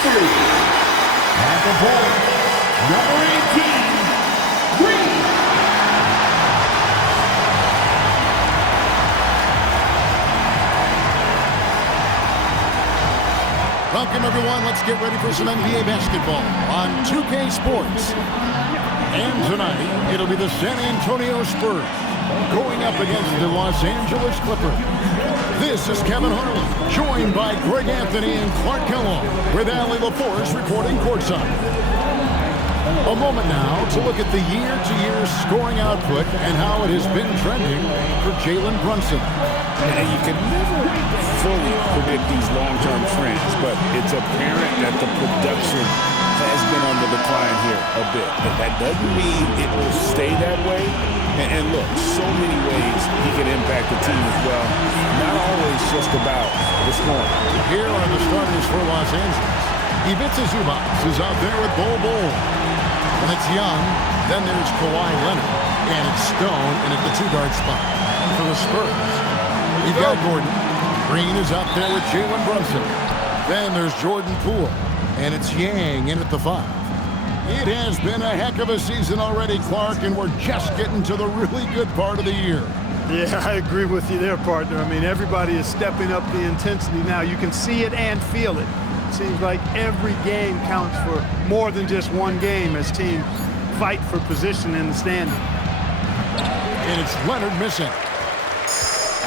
3. At the point, number 18, Green. Welcome, everyone. Let's get ready for some NBA basketball on 2K Sports. And tonight, it'll be the San Antonio Spurs going up against the Los Angeles Clippers. This is Kevin Harlan, joined by Greg Anthony and Clark Kellogg, with Allie LaForce reporting courtside. A moment now to look at the year-to-year scoring output and how it has been trending for Jalen Brunson. And you can never fully predict these long-term trends, but it's apparent that the production has been on the decline here a bit. But that doesn't mean it will stay that way. And look, so many ways he can impact the team as well. Not always just about the scoring. Here are the starters for Los Angeles. Ivica Zubac is out there with Bol. And it's Young. Then there's Kawhi Leonard. And it's Stone in at the two-guard spot for the Spurs. You've got Gordon. Green is out there with Jalen Brunson. Then there's Jordan Poole. And it's Yang in at the 5. It has been a heck of a season already, Clark, and we're just getting to the really good part of the year. Yeah, I agree with you there, partner. I mean, everybody is stepping up the intensity now. You can see it and feel it. It seems like every game counts for more than just one game as teams fight for position in the standing. And it's Leonard missing.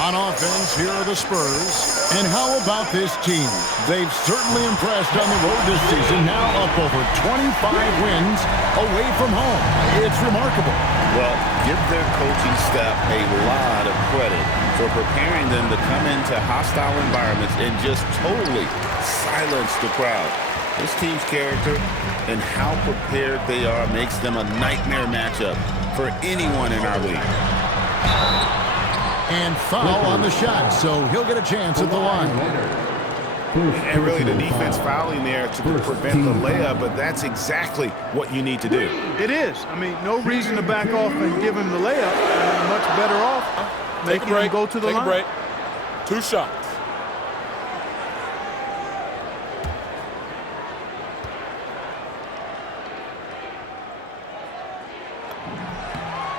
On offense, here are the Spurs. And how about this team? They've certainly impressed on the road this season, now up over 25 wins away from home. It's remarkable. Well, give their coaching staff a lot of credit for preparing them to come into hostile environments and just totally silence the crowd. This team's character and how prepared they are makes them a nightmare matchup for anyone in our league. And foul on the shot, so he'll get a chance at the line. And really the defense fouling there to prevent the layup, but that's exactly what you need to do. It is. I mean, no reason to back off and give him the layup. Much better off making him go to the line. Take a break. 2 shots.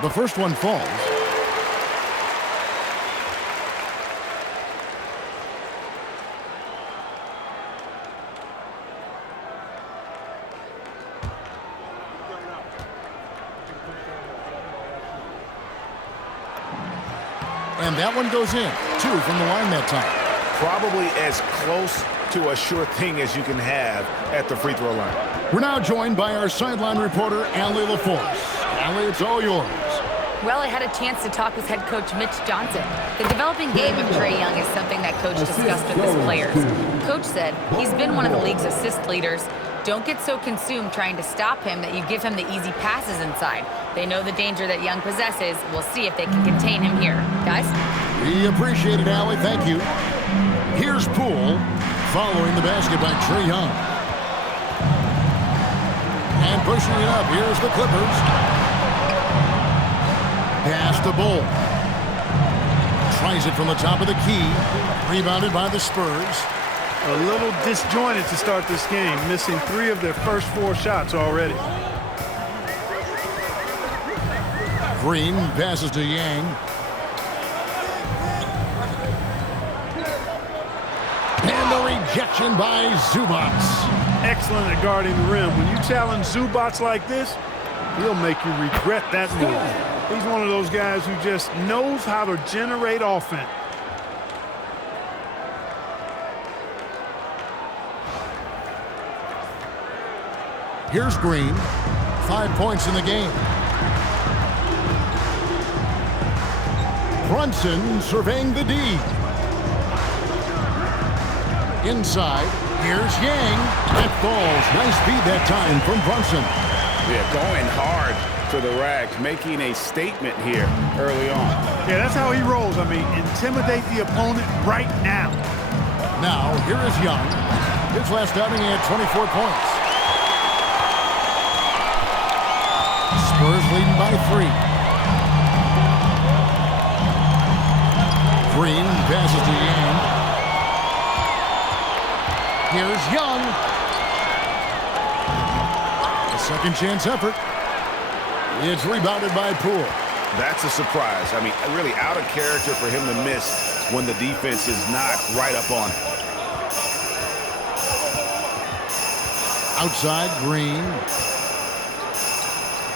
The first one falls. And that one goes in. 2 from the line that time. Probably as close to a sure thing as you can have at the free throw line. We're now joined by our sideline reporter, Allie LaForce. Allie, it's all yours. Well, I had a chance to talk with head coach Mitch Johnson. The developing game of Trae Young is something that coach discussed with his players. Coach said he's been one of the league's assist leaders. Don't get so consumed trying to stop him that you give him the easy passes inside. They know the danger that Young possesses. We'll see if they can contain him here. Guys? We appreciate it, Allie. Thank you. Here's Poole following the basket by Trae Young. And pushing it up. Here's the Clippers. Pass to Bol. Tries it from the top of the key. Rebounded by the Spurs. A little disjointed to start this game, missing 3 of their first 4 shots already. Green passes to Yang. And the rejection by Zubac. Excellent at guarding the rim. When you challenge Zubac like this, he'll make you regret that move. He's one of those guys who just knows how to generate offense. Here's Green. 5 points in the game. Brunson surveying the D. Inside. Here's Yang. That falls. Nice feed that time from Brunson. Yeah, going hard to the rack, making a statement here early on. Yeah, that's how he rolls. I mean, intimidate the opponent right now. Now, here is Young. His last outing, he had 24 points. Spurs leading by 3. Green passes to Yang. Here's Young. Second chance effort. It's rebounded by Poole. That's a surprise. I mean, really out of character for him to miss when the defense is not right up on it. Outside, Green.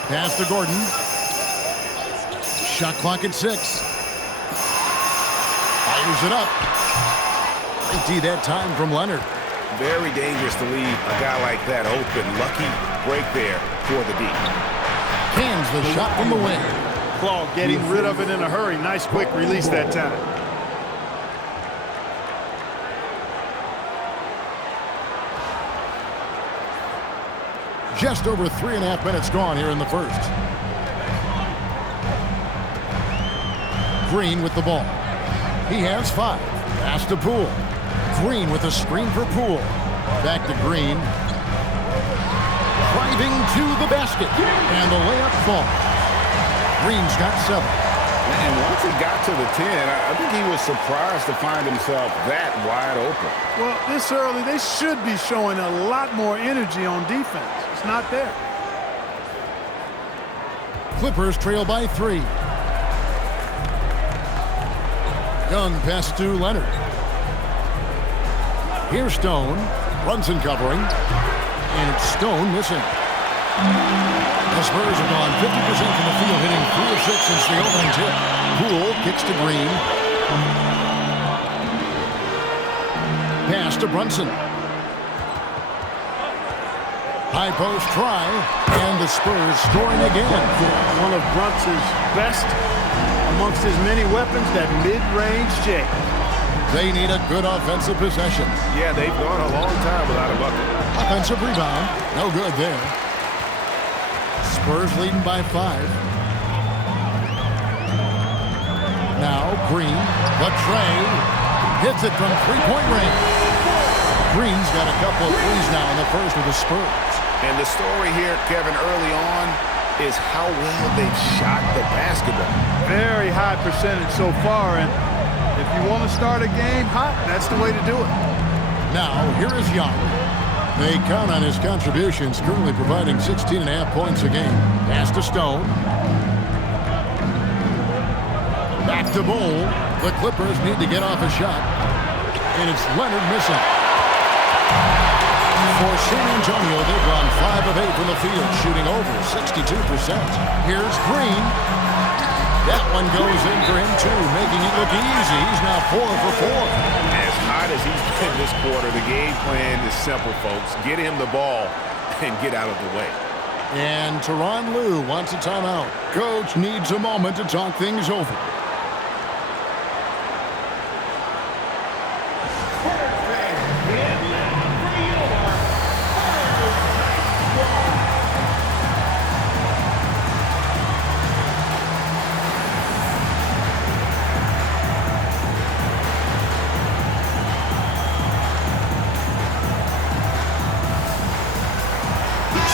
Pass to Gordon. Shot clock at 6. Fires it up. Great D that time from Leonard. Very dangerous to leave a guy like that open. Lucky break there for the D. Cans the shot from the wing. Claw getting rid of it in a hurry. Nice quick release that time. Just over 3.5 minutes gone here in the first. Green with the ball. He has 5. Pass to Poole. Green with a screen for Poole. Back to Green. Driving to the basket. And the layup falls. Green's got 7. And once he got to the 10, I think he was surprised to find himself that wide open. Well, this early, they should be showing a lot more energy on defense. It's not there. Clippers trail by 3. Young pass to Leonard. Here's Stone. Brunson covering. And it's Stone missing. The Spurs have gone 50% from the field, hitting 3 of 6 since the opening tip. Poole kicks to Green. Pass to Brunson. High post try, and the Spurs scoring again. One of Brunson's best amongst his many weapons, that mid-range J. They need a good offensive possession. Yeah, they've gone a long time without a bucket. Offensive rebound, no good there. Spurs leading by 5. Now Green, the tray, hits it from three-point range. Green's got a couple of threes now in the first with the Spurs. And the story here, Kevin, early on is how well they've shot the basketball. Very high percentage so far, and if you want to start a game hot, that's the way to do it. Now, here is Young. They count on his contributions, currently providing 16.5 points a game. Pass to Stone. Back to Bull. The Clippers need to get off a shot. And it's Leonard missing. For San Antonio, they've gone 5 of 8 from the field, shooting over 62%. Here's Green. That one goes in for him, too, making it look easy. He's now 4 for 4. As hot as he's been this quarter, the game plan is simple, folks. Get him the ball and get out of the way. And Tyronn Lue wants a timeout. Coach needs a moment to talk things over.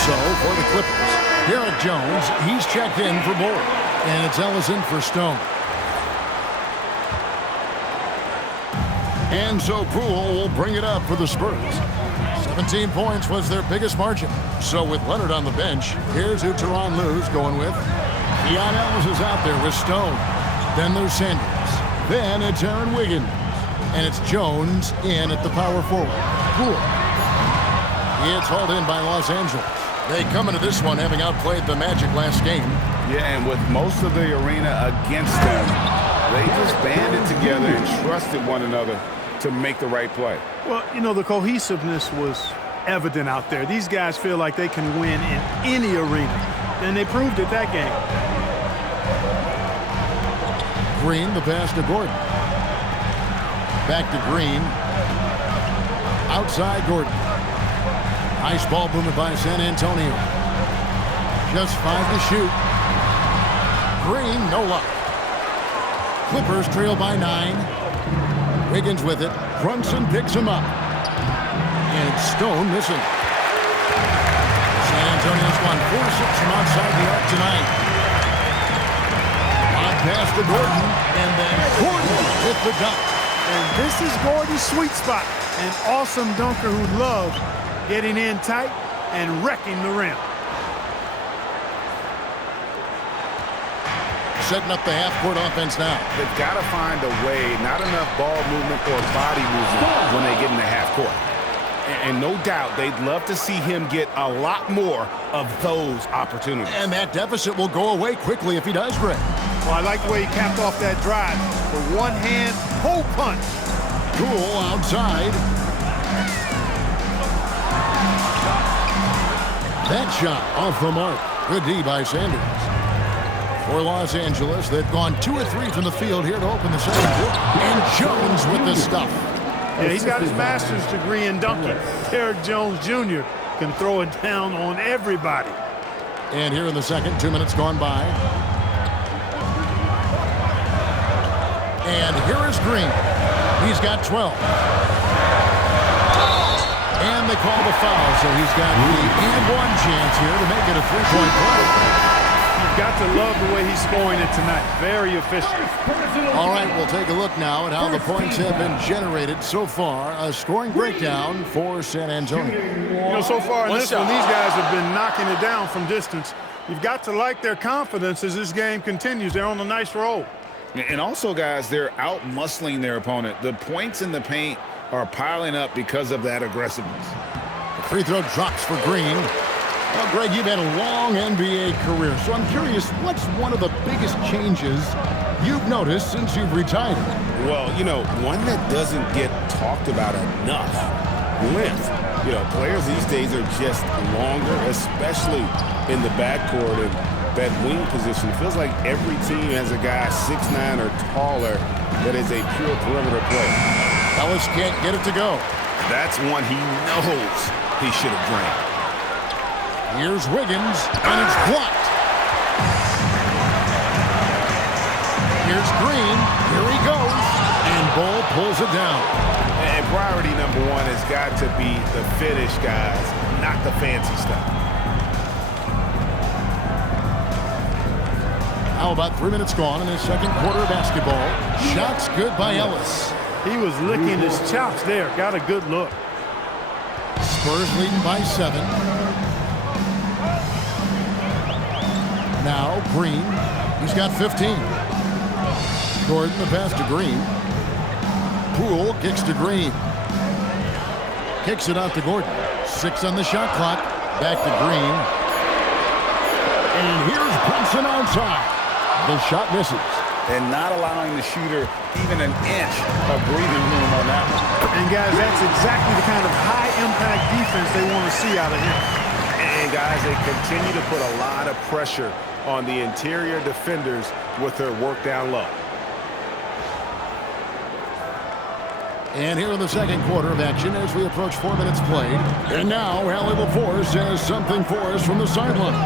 So, for the Clippers, Derek Jones, he's checked in for Bull. And it's Ellison for Stone. And so Poole will bring it up for the Spurs. 17 points was their biggest margin. So with Leonard on the bench, here's who Tyronn Lue's going with. Keon Ellis is out there with Stone. Then there's Sanders. Then it's Aaron Wiggins. And it's Jones in at the power forward. Poole. It's hauled in by Los Angeles. They come into this one having outplayed the Magic last game. Yeah, and with most of the arena against them, they just banded together and trusted one another to make the right play. Well, you know, the cohesiveness was evident out there. These guys feel like they can win in any arena, and they proved it that game. Green, the pass to Gordon. Back to Green. Outside Gordon. Nice ball movement by San Antonio. Just 5 to shoot. Green, no luck. Clippers trail by 9. Wiggins with it. Brunson picks him up. And it's Stone missing. San Antonio's won 4-6 from outside the arc tonight. On pass to Gordon. And then Gordon with the dunk. And this is Gordon's sweet spot. An awesome dunker who loves getting in tight and wrecking the rim. Setting up the half-court offense now. They've got to find a way, not enough ball movement or body movement when they get in the half court. And no doubt they'd love to see him get a lot more of those opportunities. And that deficit will go away quickly if he does, Greg. Well, I like the way he capped off that drive. With one hand, hole punch. Poole outside. That shot off the mark. Good D by Sanders. For Los Angeles, they've gone 2 or 3 from the field here to open the second quarter. And Jones with the stuff. Yeah, he's got his master's degree in dunking. Derrick Jones Jr. can throw it down on everybody. And here in the second, 2 minutes gone by. And here is Green. He's got 12. And they call the foul, so he's got the and-one chance here to make it a 3-point play. You've got to love the way he's scoring it tonight. Very efficient. All right, we'll take a look now at how the points have been generated so far. A scoring breakdown for San Antonio. You know, so far in this one, these guys have been knocking it down from distance. You've got to like their confidence as this game continues. They're on a nice roll. And also, guys, they're out-muscling their opponent. The points in the paint are piling up because of that aggressiveness. The free throw drops for Green. Well, Greg, you've had a long NBA career, so I'm curious, what's one of the biggest changes you've noticed since you've retired? Well, you know, one that doesn't get talked about enough, length. You know, players these days are just longer, especially in the backcourt and that wing position. It feels like every team has a guy 6'9" or taller that is a pure perimeter player. Ellis can't get it to go. That's one he knows he should have drained. Here's Wiggins, and it's blocked. Here's Green. Here he goes. And Bull pulls it down. And priority number one has got to be the finish, guys, not the fancy stuff. How about 3 minutes gone in the second quarter of basketball? Shots good by Ellis. He was licking his chops there. Got a good look. Spurs leading by 7. Now Green. He's got 15. Gordon the pass to Green. Poole kicks to Green. Kicks it out to Gordon. 6 on the shot clock. Back to Green. And here's Brunson outside. The shot misses. And not allowing the shooter even an inch of breathing room on that one. And guys, that's exactly the kind of high-impact defense they want to see out of him. And guys, they continue to put a lot of pressure on the interior defenders with their work down low. And here in the second quarter of action as we approach 4 minutes played. And now Allie LaForce has something for us from the sideline.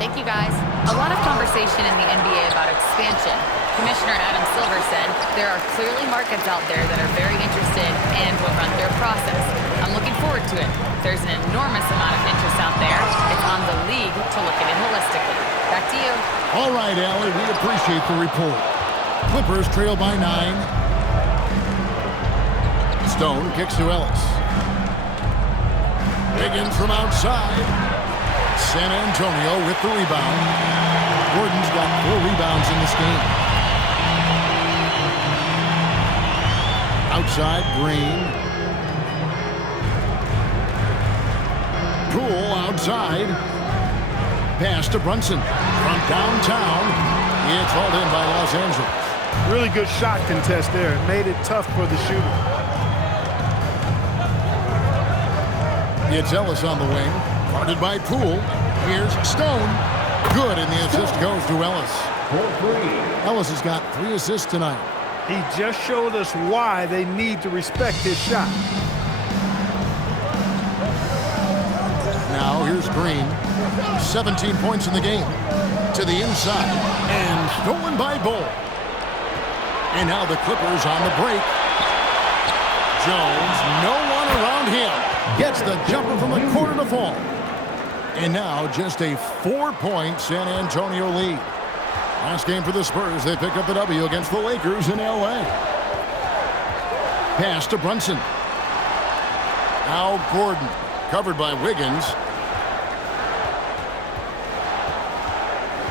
Thank you, guys. A lot of conversation in the NBA about expansion. Commissioner Adam Silver said there are clearly markets out there that are very interested and will run their process. I'm looking forward to it. There's an enormous amount of interest out there. It's on the league to look at it holistically. Back to you. All right, Allie, we appreciate the report. Clippers trail by 9. Stone kicks to Ellis. Wiggins from outside. San Antonio with the rebound. Gordon's got 4 rebounds in this game. Outside, Green. Poole outside. Pass to Brunson. From downtown. It's hauled in by Los Angeles. Really good shot contest there. It made it tough for the shooter. It's Ellis on the wing. Guarded by Poole. Here's Stone. Good, and the assist goes to Ellis. Ellis has got 3 assists tonight. He just showed us why they need to respect his shot. Now here's Green. 17 points in the game. To the inside. And stolen by Bull. And now the Clippers on the break. Jones, no one around him. Gets the jumper from the corner to fall. And now just a 4-point San Antonio lead. Last game for the Spurs, they pick up the W against the Lakers in L.A. Pass to Brunson. Now Gordon, covered by Wiggins.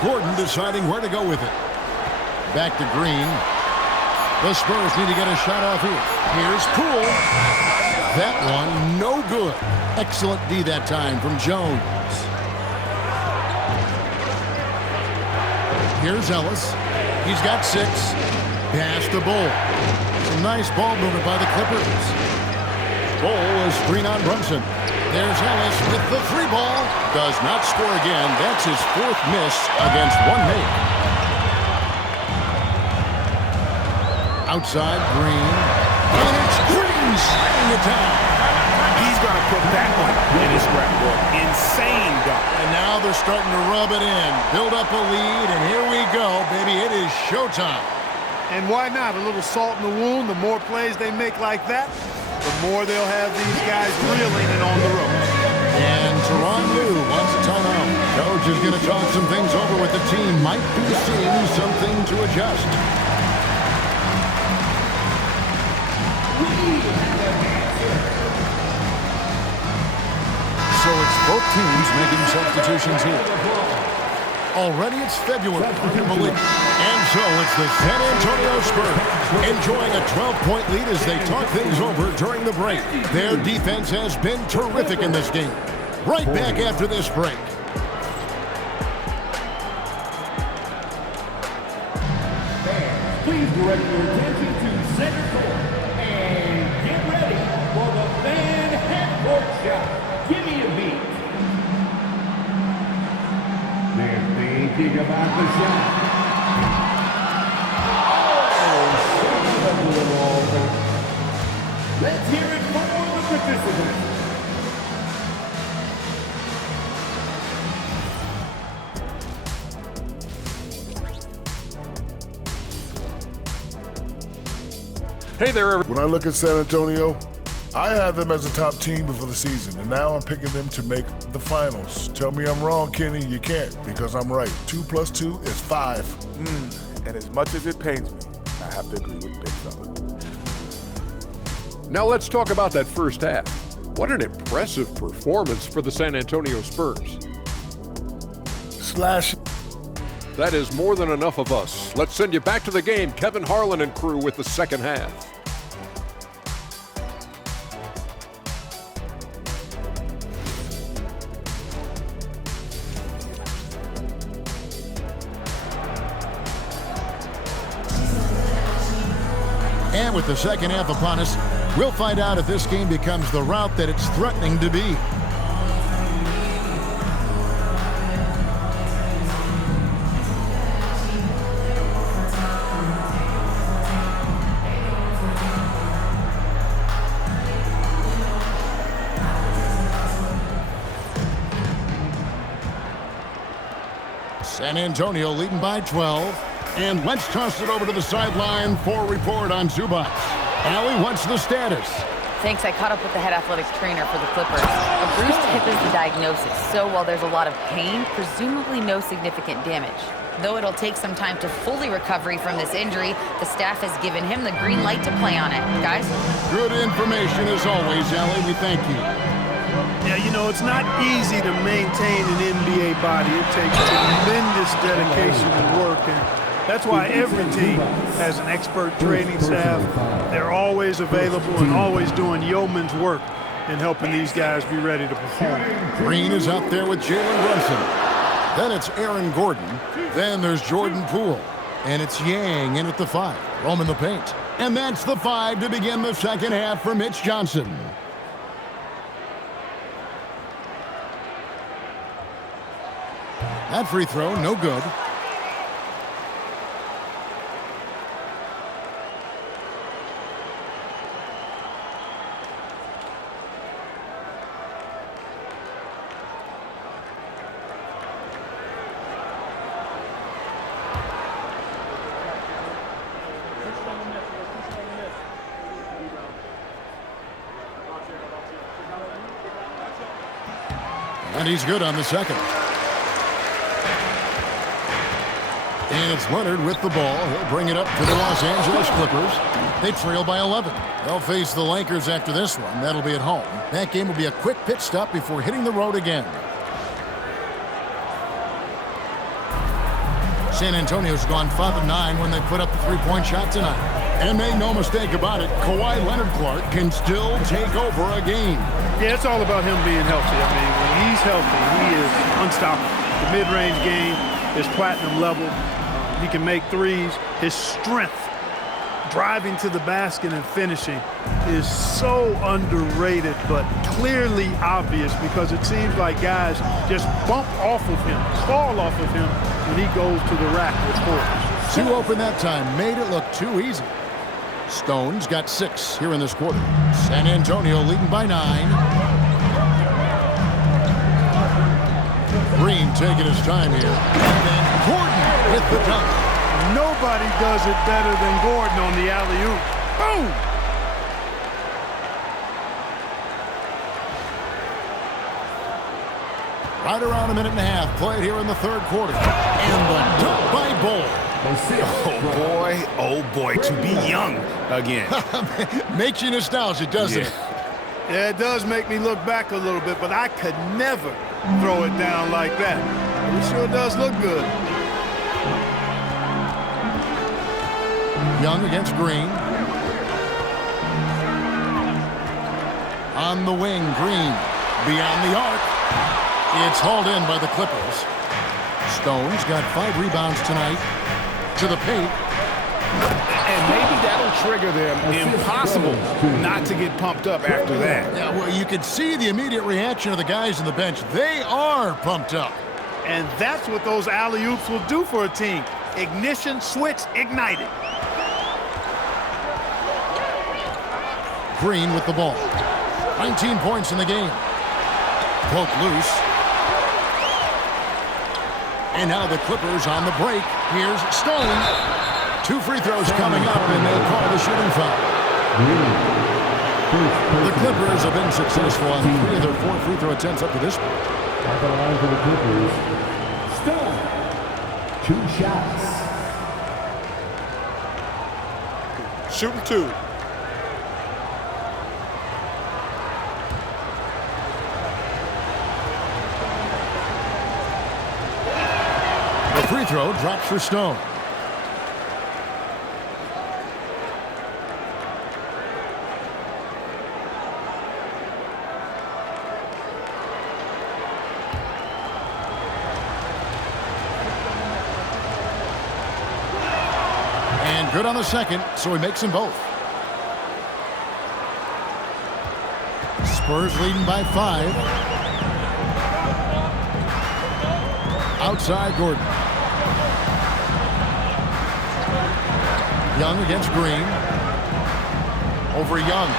Gordon deciding where to go with it. Back to Green. The Spurs need to get a shot off here. Here's Poole. That one, no good. Excellent D that time from Jones. Here's Ellis. He's got 6. Pass to Bull. Some nice ball movement by the Clippers. Bull is screen on Brunson. There's Ellis with the 3 ball. Does not score again. That's his 4th miss against 1 make. Outside, Green. And it's Green setting it down. He's going to put that one in his scrapbook. Insane dunk. And now they're starting to rub it in. Build up a lead, and here we go, baby. It is showtime. And why not? A little salt in the wound. The more plays they make like that, the more they'll have these guys reeling and on the road. And Teron Lue wants a timeout. Coach is going to talk some things over with the team. Might be seeing something to adjust. So it's both teams making substitutions here. Already it's February in the league. And so it's the San Antonio Spurs enjoying a 12-point lead as they talk things over during the break. Their defense has been terrific in this game. Right back after this break. Please direct your attention to center court and get ready for the fan half-court shot. Give me a beat. They're thinking about the shot. Let's hear it for the participants. Hey there, everyone. When I look at San Antonio, I had them as a top team before the season, and now I'm picking them to make the finals. Tell me I'm wrong, Kenny. You can't, because I'm right. 2 + 2 is 5. And as much as it pains me, I have to agree with Big Fella. Now let's talk about that first half. What an impressive performance for the San Antonio Spurs. Slash. That is more than enough of us. Let's send you back to the game, Kevin Harlan and crew with the second half. And with the second half upon us, we'll find out if this game becomes the route that it's threatening to be. San Antonio leading by 12. And let's toss it over to the sideline for a report on Zubac. Allie, what's the status? Thanks, I caught up with the head athletics trainer for the Clippers. A bruised hip is the diagnosis, so while there's a lot of pain, presumably no significant damage. Though it'll take some time to fully recover from this injury, the staff has given him the green light to play on it. Guys? Good information as always, Allie. We thank you. Yeah, you know, it's not easy to maintain an NBA body. It takes tremendous dedication and work, and that's why every team has an expert training staff. They're always available and always doing yeoman's work in helping these guys be ready to perform. Green is out there with Jalen Brunson. Then it's Aaron Gordon. Then there's Jordan Poole. And it's Yang in at the 5, roaming the paint. And that's the 5 to begin the second half for Mitch Johnson. That free throw, no good. And he's good on the second. And it's Leonard with the ball. He'll bring it up to the Los Angeles Clippers. They trail by 11. They'll face the Lakers after this one. That'll be at home. That game will be a quick pit stop before hitting the road again. San Antonio's gone 5 of 9 when they put up the three-point shot tonight. And make no mistake about it, Kawhi Leonard-Clark can still take over a game. Yeah, it's all about him being healthy. I mean, when he's healthy, he is unstoppable. The mid-range game is platinum level. He can make threes. His strength, driving to the basket and finishing, is so underrated, but clearly obvious, because it seems like guys just bump off of him, fall off of him when he goes to the rack with fours. 2 open that time, made it look too easy. Stone's got 6 here in this quarter. San Antonio leading by 9. Green taking his time here. And then Gordon with the dunk. Nobody does it better than Gordon on the alley-oop. Boom! Right around a minute and a half played here in the third quarter. And the dunk by Bull. Oh boy, to be young again. Makes you nostalgic, doesn't it? Yeah, it does make me look back a little bit, but I could never throw it down like that. It sure does look good. Young against Green. On the wing, Green. Beyond the arc. It's hauled in by the Clippers. Stone's got 5 rebounds tonight. To the paint. And maybe that'll trigger them. Impossible not to get pumped up after that. Yeah, well, you can see the immediate reaction of the guys on the bench. They are pumped up. And that's what those alley-oops will do for a team. Ignition, switch, ignited. Green with the ball. 19 points in the game. Poke loose. And now the Clippers on the break. Here's Stone. 2 free throws coming up, and they call the shooting foul. The Clippers have been successful on 3 of their 4 free throw attempts up to this point. At the line for the Clippers, Stone. 2 shots. Shooting 2. The free throw drops for Stone. And good on the second, so he makes them both. Spurs leading by 5. Outside Gordon. Young against Green. Over Young.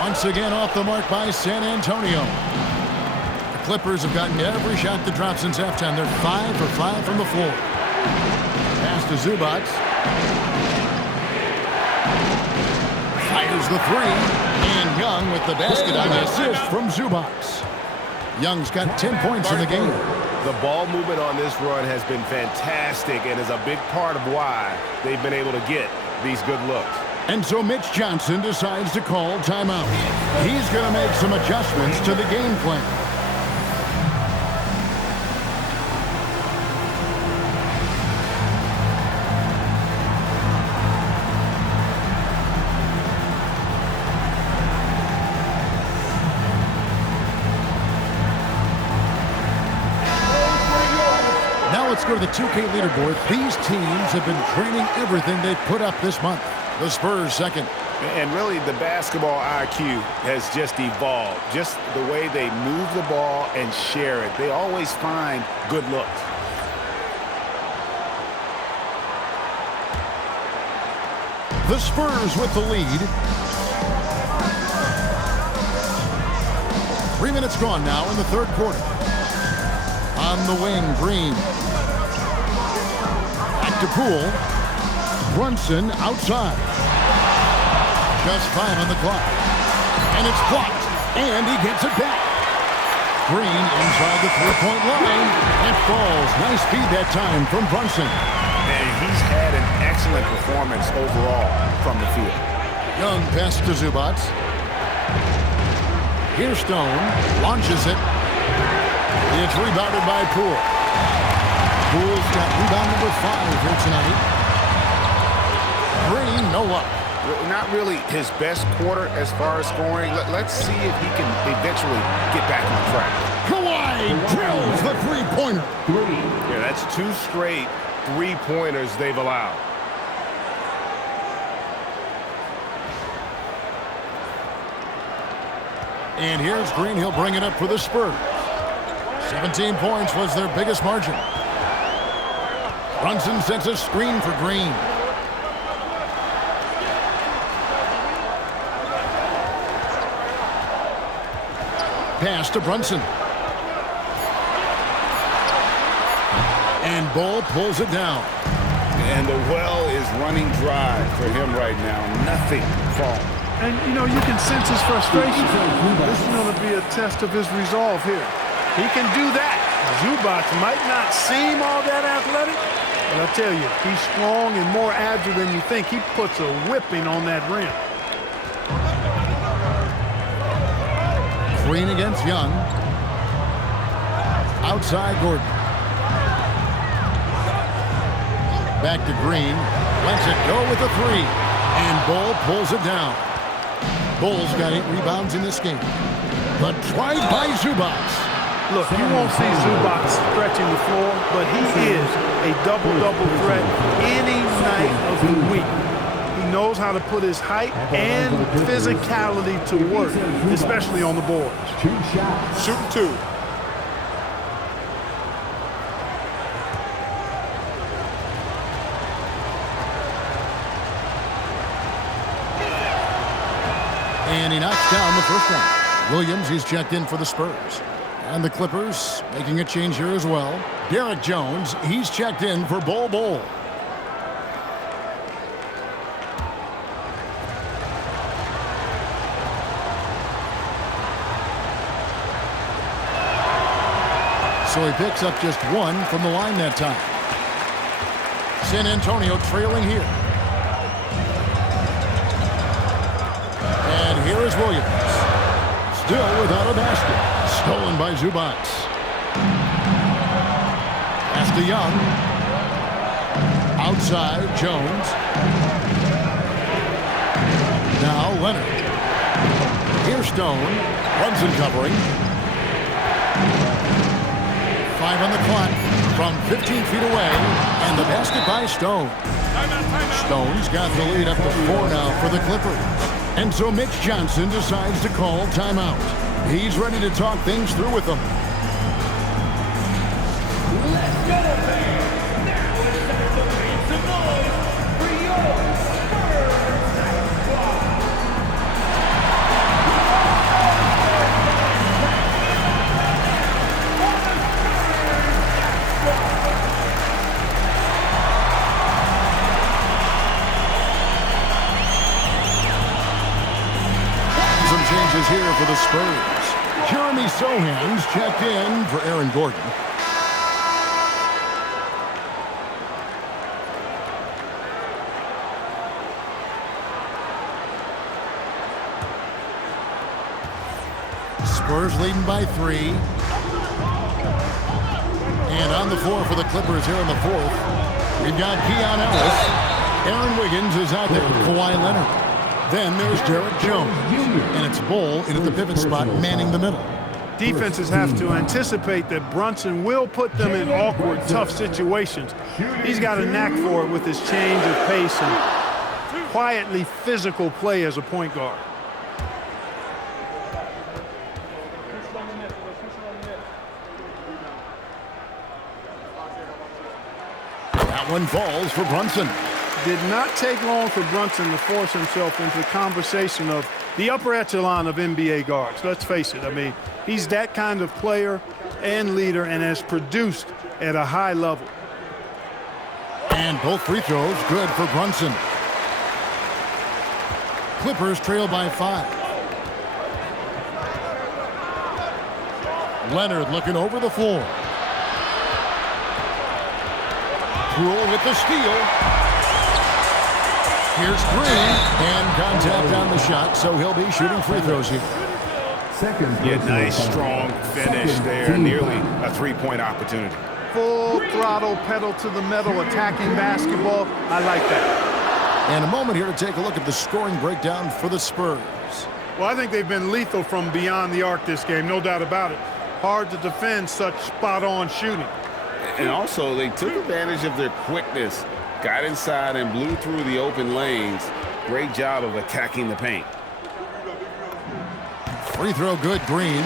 Once again off the mark by San Antonio. The Clippers have gotten every shot that dropped since halftime. They're 5 for 5 from the floor. Pass to Zubac. Fires the 3. And Young with the basket on the assist from Zubac. Young's got 10 points in the game. The ball movement on this run has been fantastic and is a big part of why they've been able to get these good looks. And so Mitch Johnson decides to call timeout. He's going to make some adjustments to the game plan. Let's go to the 2K leaderboard. These teams have been training everything they've put up this month. The Spurs second. And really, the basketball IQ has just evolved. Just the way they move the ball and share it. They always find good looks. The Spurs with the lead. 3 minutes gone now in the third quarter. On the wing, Green. To Poole. Brunson outside. Just 5 on the clock. And it's blocked. And he gets it back. Green inside the 3-point line. And falls. Nice feed that time from Brunson. And he's had an excellent performance overall from the field. Young pass to Zubac. Here's Stone. Launches it. It's rebounded by Poole. Poole's got rebound number 5 here tonight. Green, no luck. Not really his best quarter as far as scoring. Let's see if he can eventually get back on track. Kawhi drills the three-pointer. Yeah, that's 2 straight three-pointers they've allowed. And here's Green. He'll bring it up for the Spurs. 17 points was their biggest margin. Brunson sets a screen for Green. Pass to Brunson. And Bull pulls it down. And the well is running dry for him right now. Nothing falling. And, you know, you can sense his frustration. This is going to be a test of his resolve here. He can do that. Zubac might not seem all that athletic, but I tell you, he's strong and more agile than you think. He puts a whipping on that rim. Green against Young. Outside Gordon. Back to Green. Lets it go with a 3. And Bull pulls it down. Bull's got 8 rebounds in this game. But tried by Zubac. Look, you won't see Zubac stretching the floor, but he is a double-double threat any night of the week. He knows how to put his height and physicality to work, especially on the boards. Shooting 2. And he knocks down the first one. Williams, he's checked in for the Spurs. And the Clippers making a change here as well. Derek Jones, he's checked in for Bol Bol. So he picks up just 1 from the line that time. San Antonio trailing here. And here is Williams. Still without a basket. Stolen by Zubac. Pass to Young. Outside, Jones. Now Leonard. Here's Stone. Brunson covering. 5 on the clock from 15 feet away. And the basket by Stone. Stone's got the lead up to 4 now for the Clippers. And so Mitch Johnson decides to call timeout. He's ready to talk things through with them. Let's go, fans! Now it's time to make some noise for your Spurs squad! Some changes here for the Spurs. Jeremy Sohan's checked in for Aaron Gordon. Spurs leading by 3. And on the floor for the Clippers here in the 4th, we've got Keon Ellis. Aaron Wiggins is out there with Kawhi Leonard. Then there's Derek Jones. And it's Bull in at the pivot spot, manning the middle. Defenses have to anticipate that Brunson will put them in awkward, tough situations. He's got a knack for it with his change of pace and quietly physical play as a point guard. That one falls for Brunson. Did not take long for Brunson to force himself into the conversation of the upper echelon of NBA guards. Let's face it, I mean, he's that kind of player and leader and has produced at a high level. And both free throws good for Brunson. Clippers trail by 5. Leonard looking over the floor. Poole with the steal. Here's Green, and contact on the shot, so he'll be shooting free throws here. Yeah, nice, strong finish there. Nearly a 3-point opportunity. full throttle, pedal to the metal, attacking basketball. I like that. And a moment here to take a look at the scoring breakdown for the Spurs. Well, I think they've been lethal from beyond the arc this game, no doubt about it. Hard to defend such spot-on shooting. And also, they took advantage of their quickness, got inside and blew through the open lanes. Great job of attacking the paint. Free throw good, Green.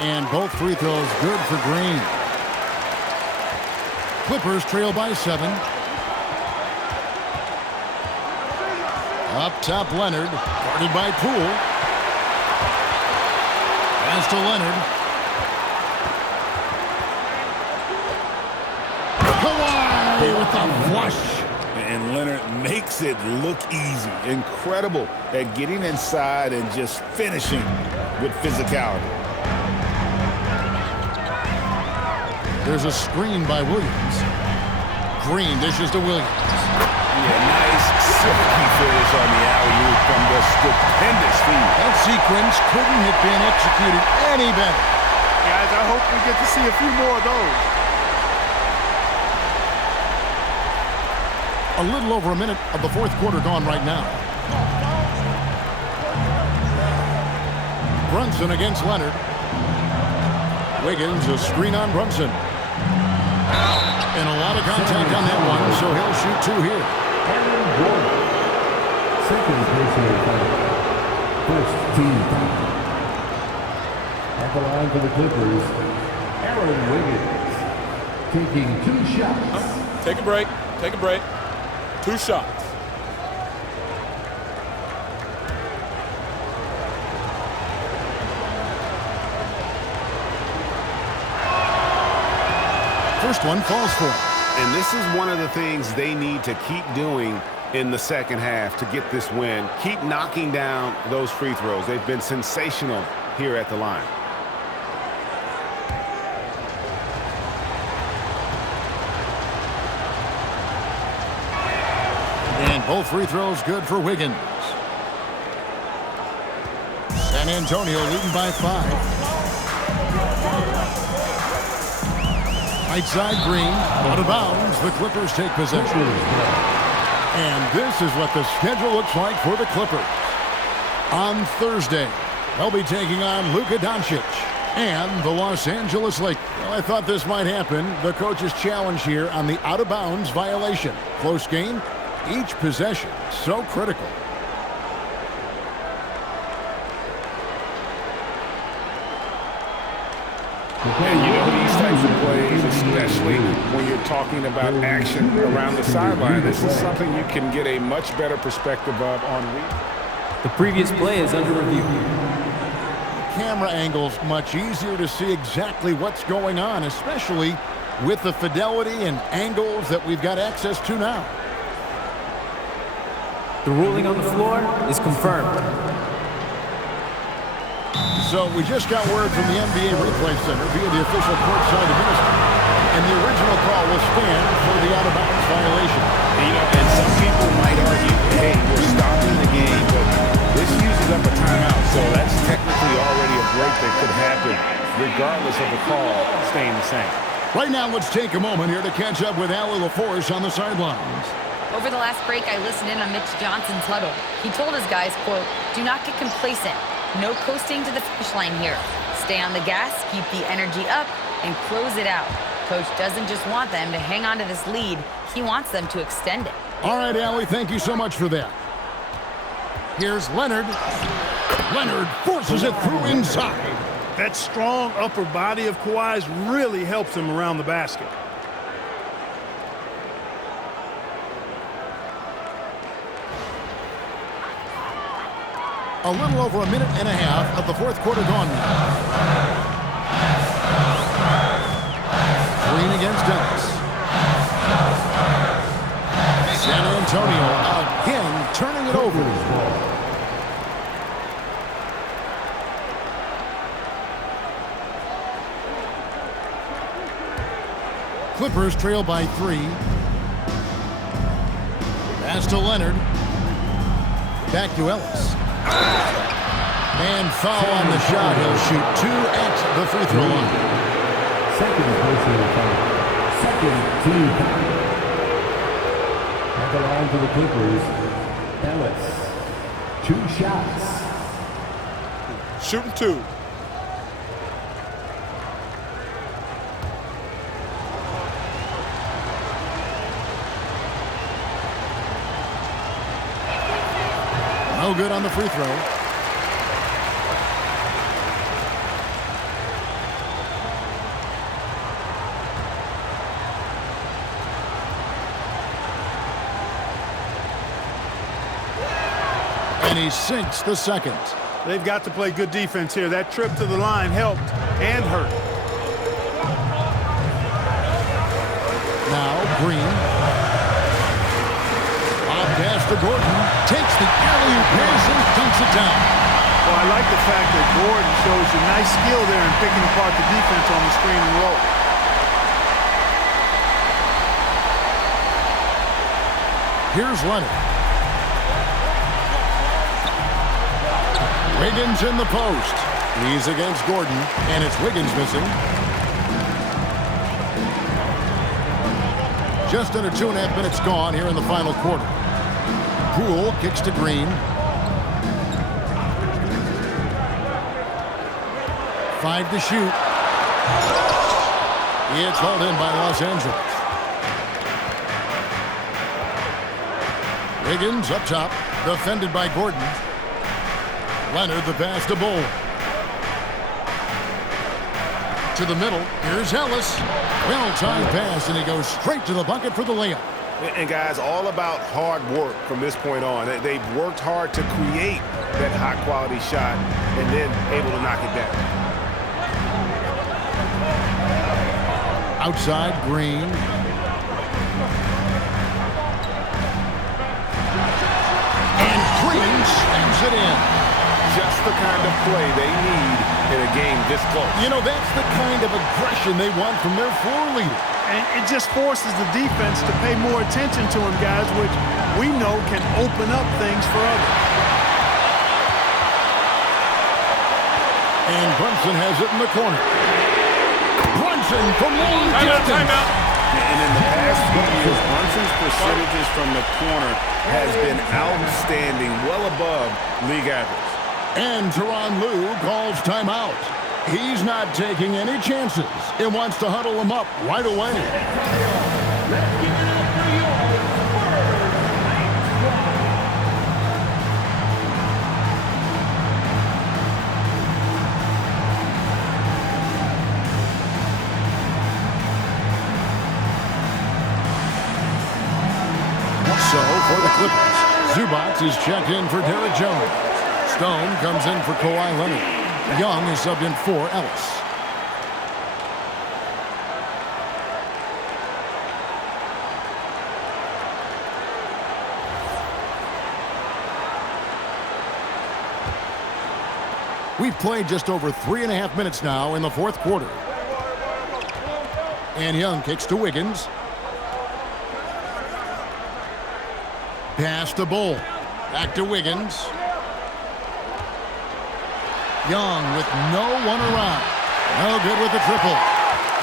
And both free throws good for Green. Clippers trail by 7. Up top, Leonard, guarded by Poole. Pass to Leonard. Kawhi with the flush. And Leonard makes it look easy. Incredible at getting inside and just finishing with physicality. There's a screen by Williams. Green dishes to Williams. Yeah, nice silky finish on the alley-oop from the stupendous feed. That sequence couldn't have been executed any better. Guys, I hope we get to see a few more of those. A little over a minute of the fourth quarter gone right now. Brunson against Leonard. Wiggins, a screen on Brunson. And a lot of contact on that one, so he'll shoot 2 here. Aaron Gordon, second personal foul. First team foul. At the line for the Clippers, Aaron Wiggins taking 2 shots. Take a break. Take a break. 2 shots. First one falls for him. And this is one of the things they need to keep doing in the second half to get this win. Keep knocking down those free throws. They've been sensational here at the line. And both free throws good for Wiggins. San Antonio leading by 5. Right side, Green, out of bounds. The Clippers take possession. And this is what the schedule looks like for the Clippers. On Thursday, they'll be taking on Luka Doncic and the Los Angeles Lakers. Well, I thought this might happen. The coach's challenge here on the out-of-bounds violation. Close game, each possession so critical. And you know, these types of plays, especially when you're talking about action around the sideline, this is something you can get a much better perspective of on read. The previous play is under review. Camera angles much easier to see exactly what's going on, especially with the fidelity and angles that we've got access to now. The ruling on the floor is confirmed. So we just got word from the NBA Replay Center via the official courtside administrator, and the original call will stand for the out-of-bounds violation. You know, and some people might argue, hey, we're stopping the game, but this uses up a timeout, so that's technically already a break that could happen, regardless of the call staying the same. Right now, let's take a moment here to catch up with Allie LaForce on the sidelines. Over the last break, I listened in on Mitch Johnson's huddle. He told his guys, quote, "Do not get complacent. No coasting to the finish line here. Stay on the gas, keep the energy up, and close it out." Coach doesn't just want them to hang on to this lead. He wants them to extend it. All right, Allie, thank you so much for that. Here's Leonard. Leonard forces it through inside. That strong upper body of Kawhi's really helps him around the basket. A little over a minute and a half of the fourth quarter gone now. Green against Dennis. San Antonio again turning it over. Clippers trail by 3. Pass to Leonard. Back to Ellis. And foul on the shot. He'll shoot 2 at the free throw line. Second personal foul. Second team foul. At the line for the Clippers, Ellis. 2 shots. Shooting 2. No good on the free throw. And he sinks the second. They've got to play good defense here. That trip to the line helped and hurt. Now Green. Off pass to Gordon. Takes the alley-oop pass and dunks it down. Well, I like the fact that Gordon shows a nice skill there in picking apart the defense on the screen and roll. Here's Leonard. Wiggins in the post. He's against Gordon, and it's Wiggins missing. Just under 2.5 minutes gone here in the final quarter. Poole kicks to Green. 5 to shoot. It's hauled in by Los Angeles. Wiggins up top, defended by Gordon. Leonard the pass to Bull. To the middle, here's Ellis. Well-timed pass, and he goes straight to the bucket for the layup. And guys, all about hard work from this point on. They've worked hard to create that high-quality shot and then able to knock it down. Outside, Green. And Green slams it in. Just the kind of play they need in a game this close. You know, that's the kind of aggression they want from their floor leader. And it just forces the defense to pay more attention to him, guys, which we know can open up things for others. And Brunson has it in the corner. Brunson from long distance. Timeout. And in the past few years, Brunson's percentages from the corner has been outstanding, well above league average. And Tyronn Lue calls timeout. He's not taking any chances. He wants to huddle them up right away. Let's give it up for your Spurs Night Squad. So for the Clippers, Zubac is checked in for Derrick Jones. Stone comes in for Kawhi Leonard. Young is subbed in for Ellis. We've played just over 3.5 minutes now in the fourth quarter. And Young kicks to Wiggins. Pass to Bull. Back to Wiggins. Young with no one around. No good with the triple.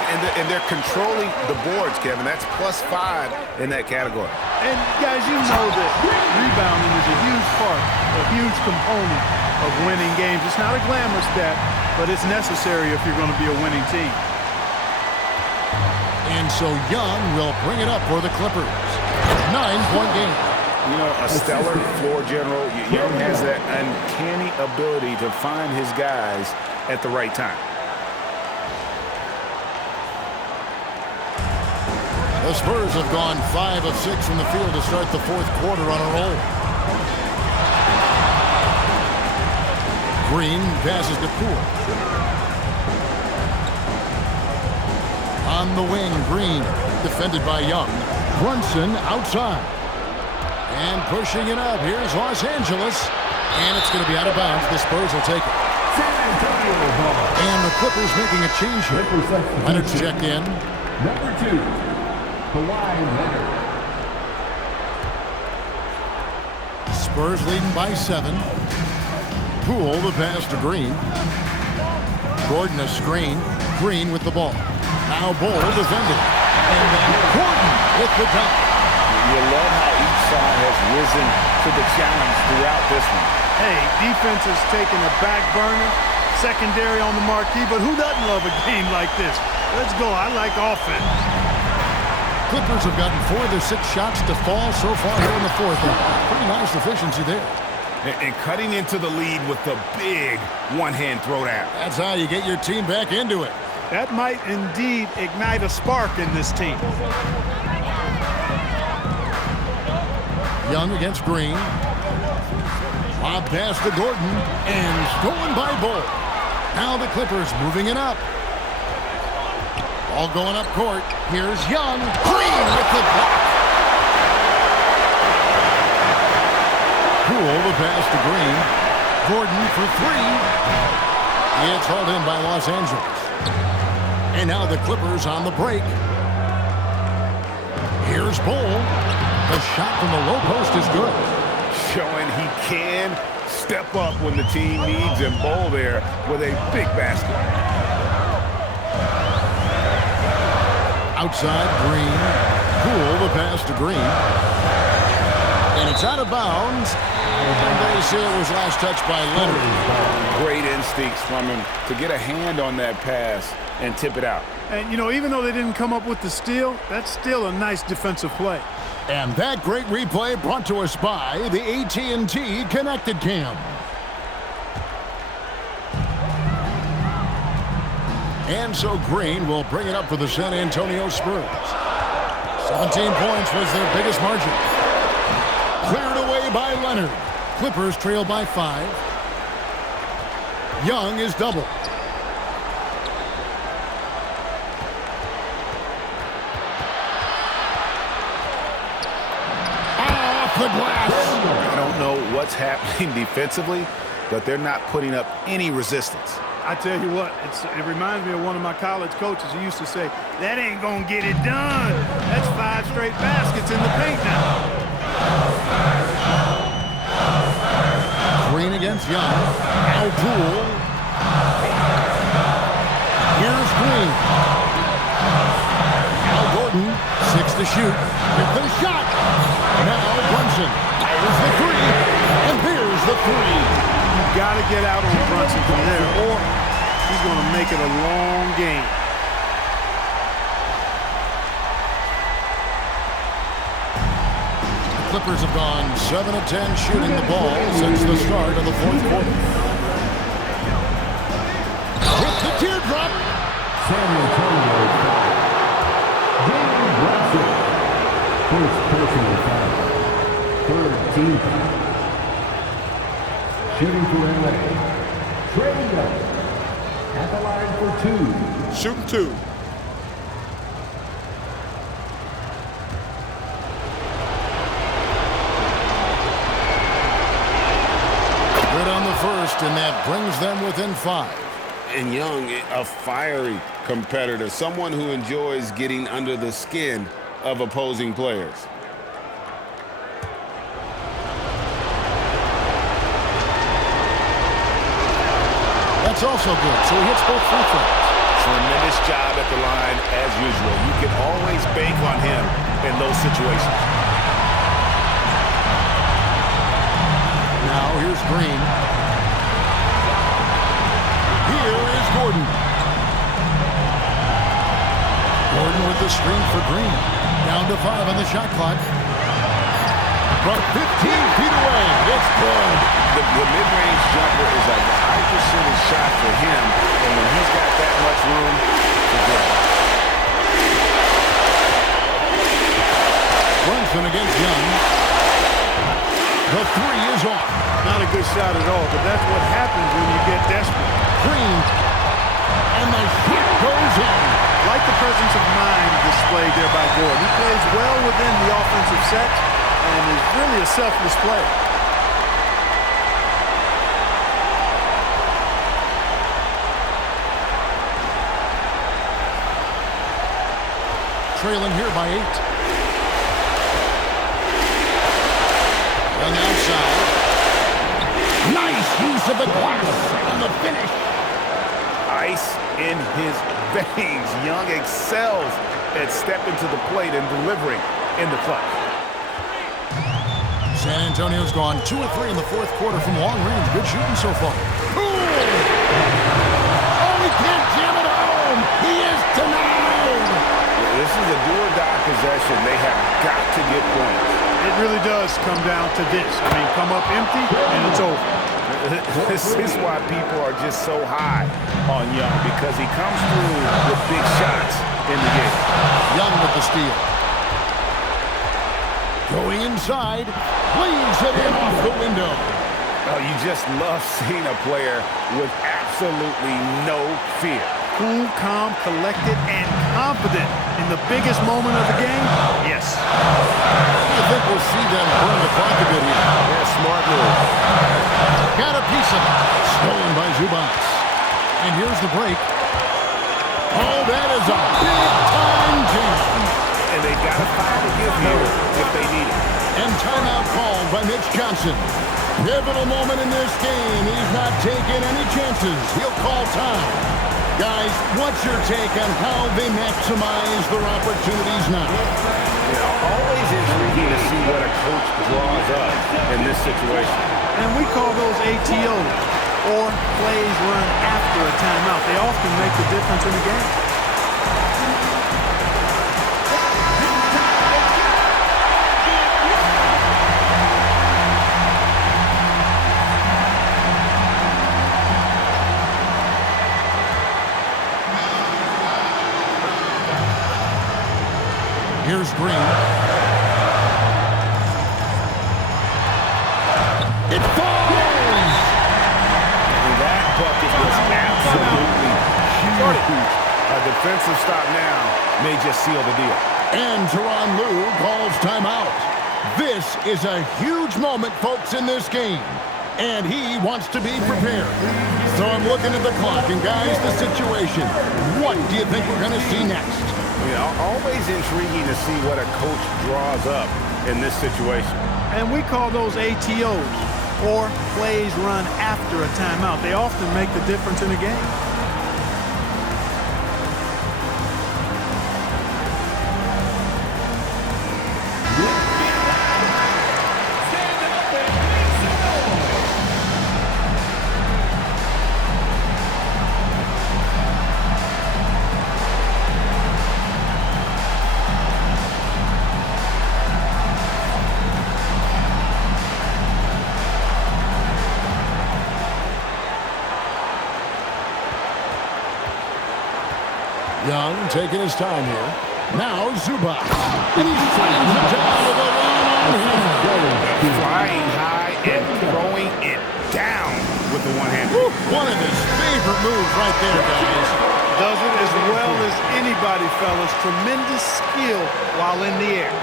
And they're controlling the boards, Kevin. That's +5 in that category. And, guys, you know that rebounding is a huge part, a huge component of winning games. It's not a glamour stat, but it's necessary if you're going to be a winning team. And so Young will bring it up for the Clippers. 9-point game. You know, a stellar floor general. Young has that uncanny ability to find his guys at the right time. The Spurs have gone 5 of 6 from the field to start the fourth quarter on a roll. Green passes to Poole. On the wing, Green, defended by Young. Brunson outside. And pushing it up, here's Los Angeles. And it's going to be out of bounds. The Spurs will take it. And the Clippers making a change here. Leonard's checked in. Number 2. Kawhi Leonard. Spurs leading by 7. Poole the pass to Green. Gordon a screen. Green with the ball. Now Bol defending. And then Gordon with the dunk. You love how each side has risen to the challenge throughout this one. Hey, defense is taking a back burner, secondary on the marquee, but who doesn't love a game like this? Let's go. I like offense. Clippers have gotten 4 of their 6 shots to fall so far here in the fourth. Pretty nice efficiency there. And cutting into the lead with the big one-hand throwdown. That's how you get your team back into it. That might indeed ignite a spark in this team. Young against Green. Lob pass to Gordon, and stolen by Bol. Now the Clippers moving it up. Ball going up court. Here's Young. Green with the block. Poole the pass to Green. Gordon for 3. It's hauled in by Los Angeles. And now the Clippers on the break. Here's Bol. The shot from the low post is good. Showing he can step up when the team needs him. Bol there with a big basket. Outside, Green. Poole the pass to Green. And it's out of bounds. And they say it was last touched by Leonard. Great instincts from him to get a hand on that pass and tip it out. And, you know, even though they didn't come up with the steal, that's still a nice defensive play. And that great replay brought to us by the AT&T Connected Cam. And so Green will bring it up for the San Antonio Spurs. 17 points was their biggest margin. Cleared away by Leonard. Clippers trail by 5. Young is double. Off the glass. I don't know what's happening defensively, but they're not putting up any resistance. I tell you what, it reminds me of one of my college coaches who used to say, that ain't gonna get it done. That's 5 straight baskets in the paint now. Green against Young. Now Poole. Here's Green. Now Gordon. 6 to shoot. With the shot. Now Brunson. There's the 3. And there's the 3. You got to get out on Brunson from there, or he's going to make it a long game. The Clippers have gone 7 of 10 shooting the ball since the start of the fourth quarter. With the teardrop. San Antonio foul. Jalen Brunson. First personal foul. 3rd team foul. Shooting for LA. Trae Young. At the line for 2. Shooting 2. Good on the first, and that brings them within 5. And Young, a fiery competitor, someone who enjoys getting under the skin of opposing players. That's also good, so he hits both free throws. Tremendous job at the line, as usual. You can always bank on him in those situations. Now here's Green. Here is Gordon. Gordon with the screen for Green. Down to 5 on the shot clock. From 15 feet away, it's good. The mid-range jumper is a high percentage shot for him, and when he's got that much room, forget it. Brunson against Young. The 3 is off. Not a good shot at all, but that's what happens when you get desperate. Green. And the shot goes in. Like the presence of mind displayed there by Gordon. He plays well within the offensive set and is really a selfless player. trailing here by 8. Young outside. Nice use of the glass and the finish. Ice in his veins. Young excels at stepping to the plate and delivering in the clutch. San Antonio's gone 2 of 3 in the fourth quarter from long range. Good shooting so far. Oh, he can't jam it home. He is denied. This is a do-or-die possession. They have got to get points. It really does come down to this. I mean, come up empty, and it's over. This is why people are just so high on Young, because he comes through with big shots in the game. Young with the steal. Going inside, leaves it in off the window. Oh, you just love seeing a player with absolutely no fear. Cool, calm, collected, and confident in the biggest moment of the game? Yes. I think we'll see them burn the clock a bit here. Yeah, smart move. Got a piece of it. Stolen by Zubac. And here's the break. Oh, that is a big-time jam. And they got a foul to give here if they need it. And timeout called by Mitch Johnson. Pivotal moment in this game. He's not taking any chances. He'll call time. Guys, what's your take on how they maximize their opportunities now? Always intriguing to see what a coach draws up in this situation. And we call those ATOs, or plays run after a timeout. They often make the difference in the game. Here's Green. It falls! And that bucket was absolutely huge. A defensive stop now may just seal the deal. And Tyronn Lue calls timeout. This is a huge moment, folks, in this game. And he wants to be prepared. So I'm looking at the clock, and guys, the situation. What do you think we're going to see next? Always intriguing to see what a coach draws up in this situation. And we call those ATOs, or plays run after a timeout. They often make the difference in a game. Young taking his time here. Now Zubac. And he slams it down with a run on him. Flying high and throwing it down with the one-hand. One of his favorite moves right there, guys. Does it as well as anybody, fellas. Tremendous skill while in the air.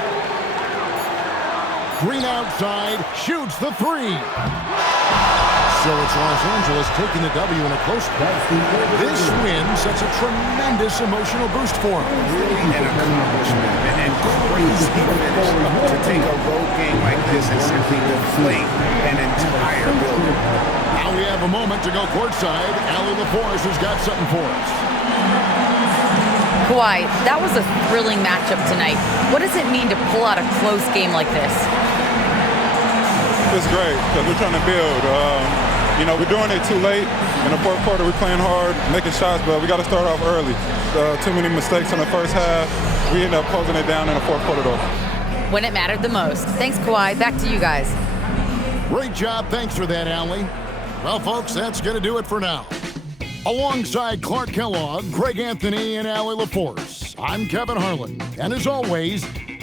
Green outside, shoots the three. So it's Los Angeles taking the W in a close fight. This win sets a tremendous emotional boost for them. Really an accomplishment and crazy finish to take a road game like this and simply deflate an entire building. Now we have a moment to go courtside. Allie LaForce has got something for us. Kawhi, that was a thrilling matchup tonight. What does it mean to pull out a close game like this? It's great because we're trying to build. We're doing it too late. In the fourth quarter, we're playing hard, making shots, but we got to start off early. Too many mistakes in the first half. We end up closing it down in the fourth quarter, though. When it mattered the most. Thanks, Kawhi. Back to you guys. Great job. Thanks for that, Allie. Well, folks, that's going to do it for now. Alongside Clark Kellogg, Greg Anthony, and Allie LaForce, I'm Kevin Harlan. And as always,